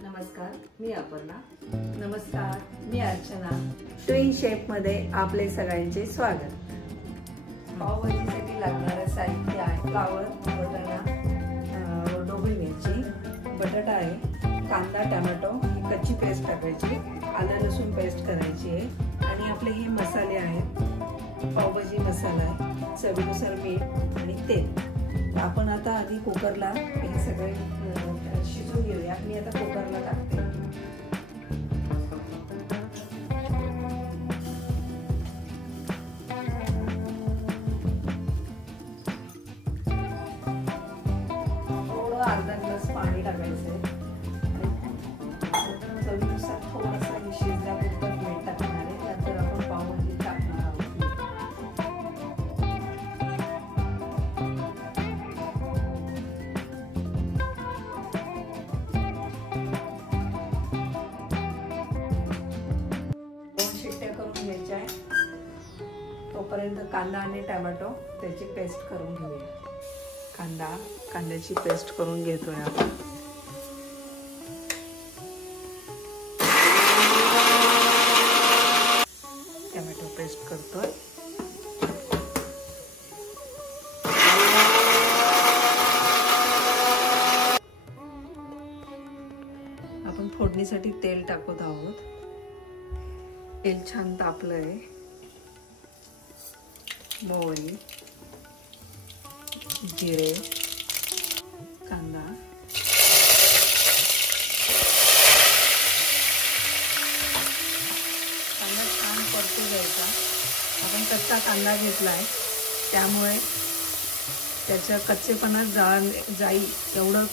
नमस्कार, मी अपर्णा. नमस्कार, मी Archana. Twin chef मध्ये आपले सगळ्यांचे स्वागत. पावभाजीसाठी लागणारे साहित्य आहे: फ्लावर, वाटाणा, ढोबळी मिरची, बटाटा आहे, कांदा, टोमॅटो, कच्ची पेस्ट टाकायची, आलं लसूण पेस्ट करायची आहे आणि आपले हे मसाले आहेत. पावभाजी मसाला आहे, चवीनुसार मीठ आणि तेल. आपण आता आधी कुकरला हे सगळे शिजवून घेऊया. मी आता कुकरला टाकते. थोडं अर्धा ग्लास पाणी टाकायचं आहे आणि चवीनुसार थोडंसं शिजल्यानंतर मीठ टाकणार आहे. नंतर आपण पावभाजी टाकणार आहोत. तोपर्यंत कांदा आणि टोमॅटो त्याची पेस्ट करून घेऊया. कांद्याची पेस्ट करून घेतोय आपण. टोमॅटो पेस्ट करतोय. आपण फोडणीसाठी तेल टाकत आहोत. तेल छान तापलंय. मोहरी, जिरे, कांदा, छान परतून घ्यायचा. आपण कच्चा कांदा घेतलाय त्यामुळे त्याचा कच्चेपणा जाईल एवढं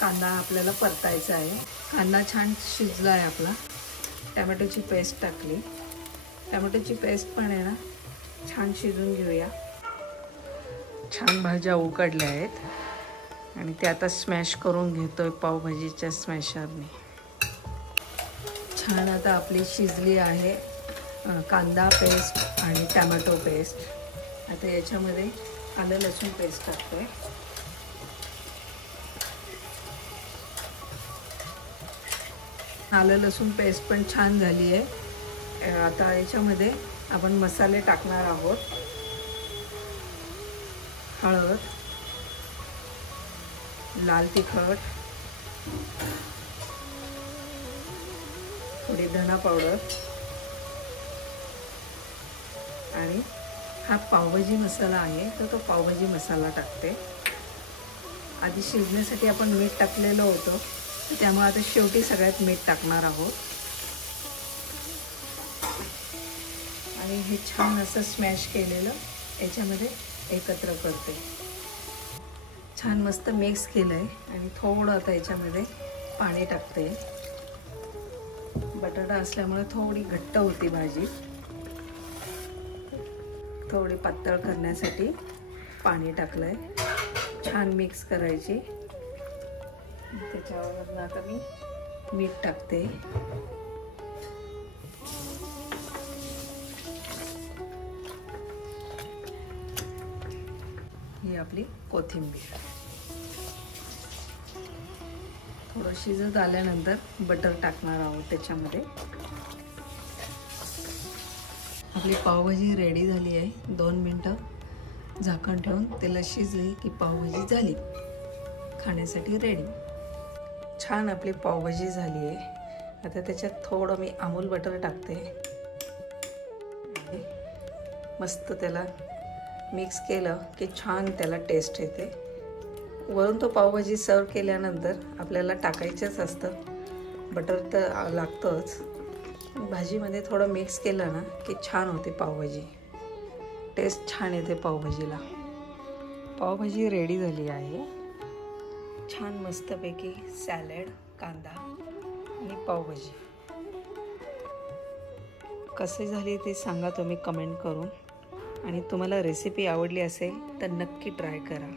कांदा आपल्याला परतायचा आहे. कांदा छान शिजला आहे आपला. टोमॅटोची पेस्ट टाकली. टोमॅटोची पेस्ट पण आहे ना छान शिजून घेऊया. छान भाज्या उकडल्या आहेत आणि ते आता स्मॅश करून घेतोय पावभाजीच्या स्मॅशरने. छान आता आपली शिजली आहे कांदा पेस्ट आणि टोमॅटो पेस्ट. आता याच्यामध्ये आलं लसूण पेस्ट टाकतोय. आलं लसूण पेस्ट पण छान झाली आहे. आता याच्यामध्ये आपण मसाले टाकणार आहोत. हळद, लाल तिखट, थोडी धना पावडर आणि हा पावभाजी मसाला आहे तो पावभाजी मसाला टाकते. आधी शिजण्यासाठी आपण मीठ टाकलेलं होतं त्यामुळे आता शेवटी सगळ्यात मीठ टाकणार आहोत आणि हे छान असं स्मॅश केलेलं याच्यामध्ये एकत्र करते. छान मस्त मिक्स केलं आहे आणि थोडं आता याच्यामध्ये पाणी टाकते. बटाटा असल्यामुळे थोडी घट्ट होती भाजी. थोडी पातळ करण्यासाठी पाणी टाकलं आहे. छान मिक्स करायची. त्याच्यावर आता मी मीठ टाकते. ही आपली कोथिंबीर. थोडं शिजत आल्यानंतर बटर टाकणार आहोत त्याच्यामध्ये. आपली पावभाजी रेडी झाली आहे. 2 मिनटं झाकण ठेवून त्याला शिजली की पावभाजी झाली, खाण्यासाठी रेडी. छान आपली पावभाजी झाली आहे. आता त्याच्यात थोडं मी अमूल बटर टाकते. मस्त त्याला मिक्स केलं की छान त्याला टेस्ट येते. वरून तो पावभाजी सर्व केल्यानंतर आपल्याला टाकायचंच असतं. बटर तर लागतंच. भाजीमध्ये थोडं मिक्स केलं ना की छान होते पावभाजी. टेस्ट छान येते पावभाजीला. पावभाजी रेडी झाली आहे. छान मस्तपैकी सॅलड, कांदा आणि पावभाजी. कसे झाली ते सांगा तुम्ही कमेंट करून. आणि तुम्हाला रेसिपी आवडली असेल तर नक्की ट्राय करा.